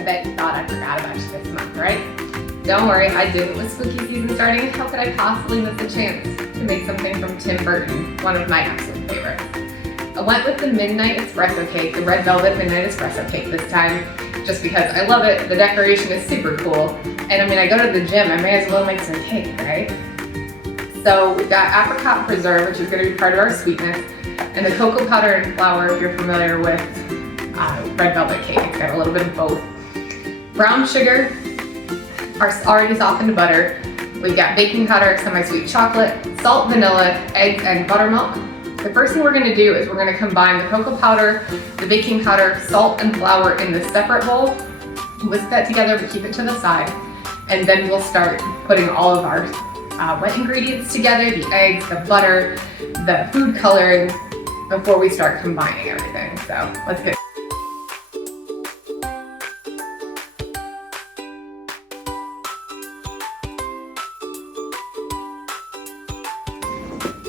I bet you thought I forgot about you this month, right? Don't worry, I didn't. With spooky season starting, how could I possibly miss a chance to make something from Tim Burton, one of my absolute favorites? I went with the Midnight Espresso Cake, the red velvet Midnight Espresso Cake this time, just because I love it. The decoration is super cool. And I mean, I go to the gym, I may as well make some cake, right? So we've got apricot preserve, which is going to be part of our sweetness, and the cocoa powder and flour, if you're familiar with red velvet cake. It's got a little bit of both. Brown sugar, our already softened butter. We've got baking powder, semi-sweet chocolate, salt, vanilla, eggs, and buttermilk. The first thing we're going to do is we're going to combine the cocoa powder, the baking powder, salt, and flour in this separate bowl. Whisk that together, but keep it to the side. And then we'll start putting all of our wet ingredients together, the eggs, the butter, the food coloring, before we start combining everything. So let's get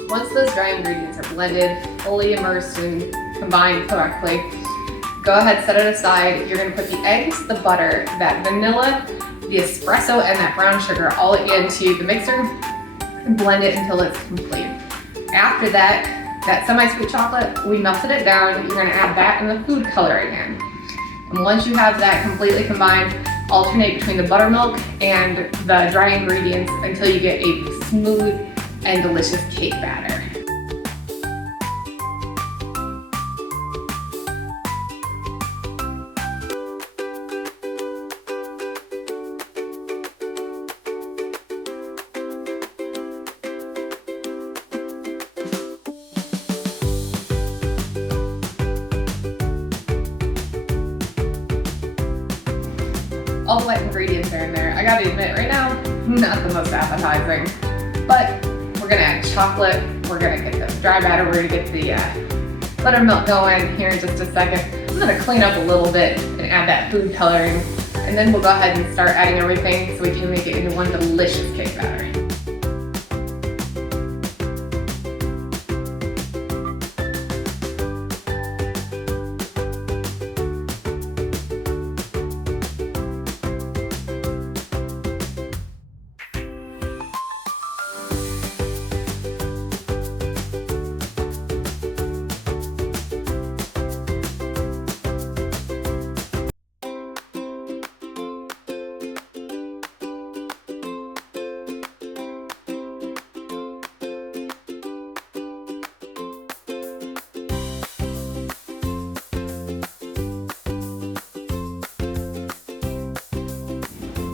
Once those dry ingredients are blended, fully immersed and combined correctly, go ahead, set it aside. You're gonna put the eggs, the butter, that vanilla, the espresso, and that brown sugar all into the mixer and blend it until it's complete. After that, that semi-sweet chocolate, we melted it down. You're gonna add that and the food coloring in. And once you have that completely combined, alternate between the buttermilk and the dry ingredients until you get a smooth and delicious cake batter. All the wet ingredients are in there. I gotta admit, right now, not the most appetizing, but we're gonna add chocolate, we're gonna get the dry batter, we're gonna get the buttermilk going here in just a second. I'm gonna clean up a little bit and add that food coloring, and then we'll go ahead and start adding everything so we can make it into one delicious cake batter.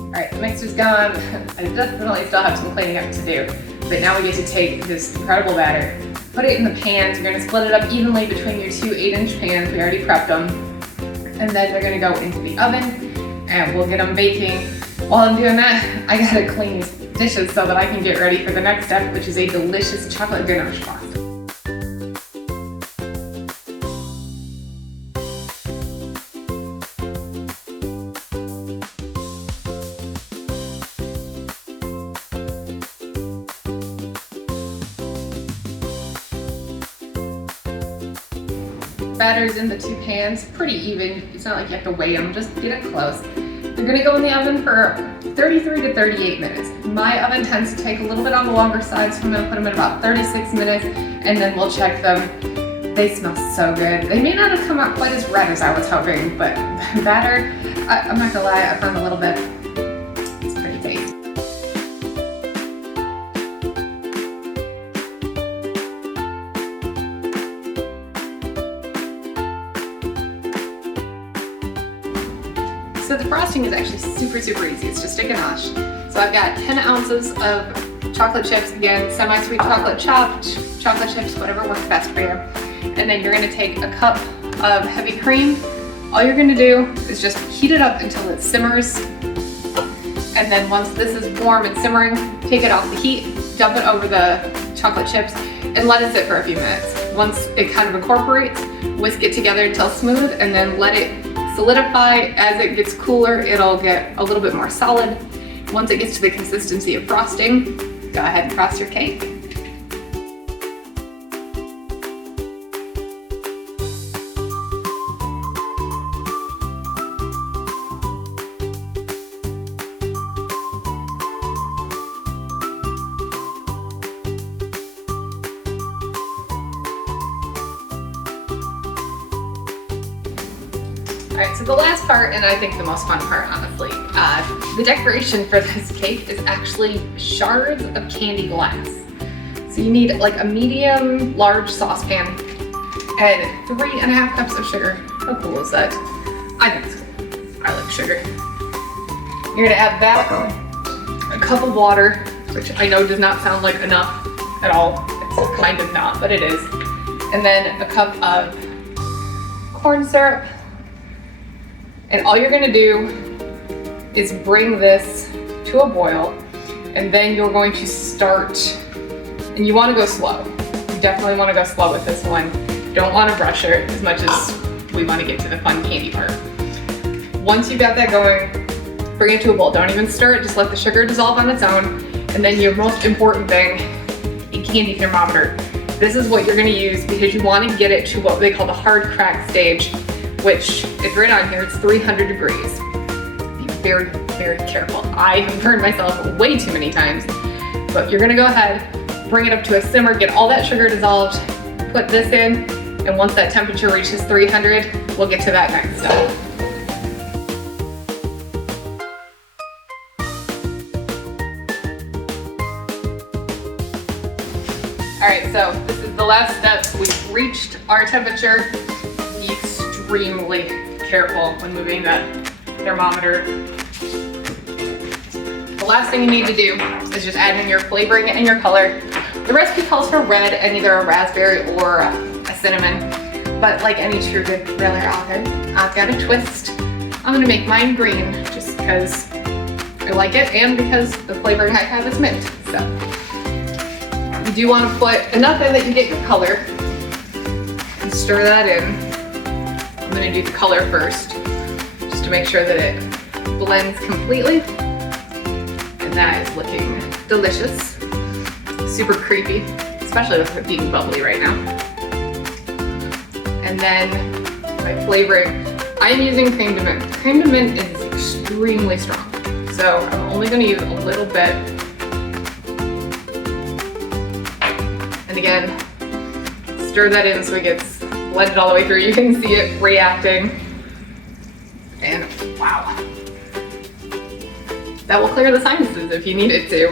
Alright, the mixer's gone. I definitely still have some cleaning up to do, but now we get to take this incredible batter, put it in the pans. You're going to split it up evenly between your two 8-inch pans. We already prepped them. And then they're going to go into the oven and we'll get them baking. While I'm doing that, I gotta clean these dishes so that I can get ready for the next step, which is a delicious chocolate ganache sauce. Batter's in the two pans, pretty even. It's not like you have to weigh them, just get it close. They're gonna go in the oven for 33 to 38 minutes. My oven tends to take a little bit on the longer side, so I'm gonna put them at about 36 minutes, and then we'll check them. They smell so good. They may not have come out quite as red as I was hoping, but batter, I'm not gonna lie, I found a little bit. It's pretty tasty. So the frosting is actually super easy. It's just a ganache. So I've got 10 ounces of chocolate chips, again, semi-sweet chocolate, chopped chocolate chips, whatever works best for you. And then you're gonna take a cup of heavy cream. All you're gonna do is just heat it up until it simmers. And then once this is warm and simmering, take it off the heat, dump it over the chocolate chips, and let it sit for a few minutes. Once it kind of incorporates, whisk it together until smooth, and then let it solidify. As it gets cooler, it'll get a little bit more solid. Once it gets to the consistency of frosting, go ahead and frost your cake. right, so the last part, and I think the most fun part, honestly, the decoration for this cake is actually shards of candy glass. So you need like a medium large saucepan and 3.5 cups of sugar. How cool is that? I think it's cool. I like sugar. You're gonna add that, a cup of water, which I know does not sound like enough at all. It's kind of not, but it is. And then a cup of corn syrup. And all you're gonna do is bring this to a boil, and then you're going to start, and you wanna go slow. You definitely wanna go slow with this one. You don't wanna rush it as much as we wanna get to the fun candy part. Once you've got that going, bring it to a bowl. Don't even stir it, just let the sugar dissolve on its own. And then your most important thing, a candy thermometer. This is what you're gonna use because you wanna get it to what they call the hard crack stage, which is right on here, it's 300 degrees. Be very, very careful. I have burned myself way too many times, but you're gonna go ahead, bring it up to a simmer, get all that sugar dissolved, put this in, and once that temperature reaches 300, we'll get to that next step. All right, so this is the last step. We've reached our temperature. Be extremely careful when moving that thermometer. The last thing you need to do is just add in your flavoring and your color. The recipe calls for red and either a raspberry or a cinnamon, but like any true good really oven, I've got a twist. I'm gonna make mine green just because I like it and because the flavoring I have is mint. So you do want to put enough in that you get your color and stir that in. I'm going to do the color first just to make sure that it blends completely. And that is looking delicious. Super creepy, especially with it being bubbly right now. And then my flavoring, I'm using cream de mint. Cream de mint is extremely strong, so I'm only going to use a little bit. And again, stir that in so it gets blended all the way through. You can see it reacting. And wow. That will clear the sinuses if you need it to.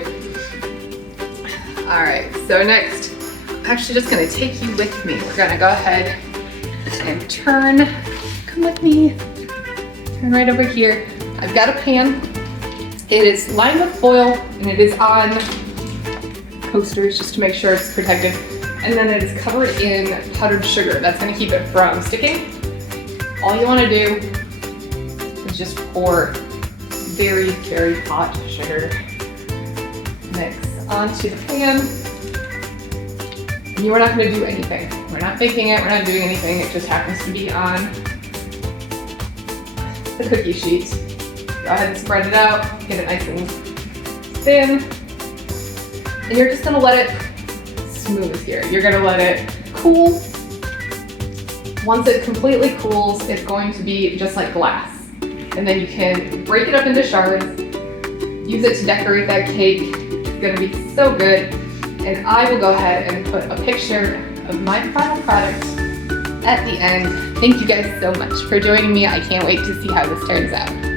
All right, so next, I'm actually just gonna take you with me. We're gonna go ahead and turn, come with me. Turn right over here. I've got a pan. It is lined with foil and it is on coasters just to make sure it's protected. And then it is covered in powdered sugar. That's gonna keep it from sticking. All you wanna do is just pour very, very hot sugar mix onto the pan. And you are not gonna do anything. We're not baking it, we're not doing anything. It just happens to be on the cookie sheet. Go ahead and spread it out, get it nice and thin. And you're just gonna let it smooth here. You're gonna let it cool. Once it completely cools, it's going to be just like glass. And then you can break it up into shards, use it to decorate that cake. It's gonna be so good. And I will go ahead and put a picture of my final product at the end. Thank you guys so much for joining me. I can't wait to see how this turns out.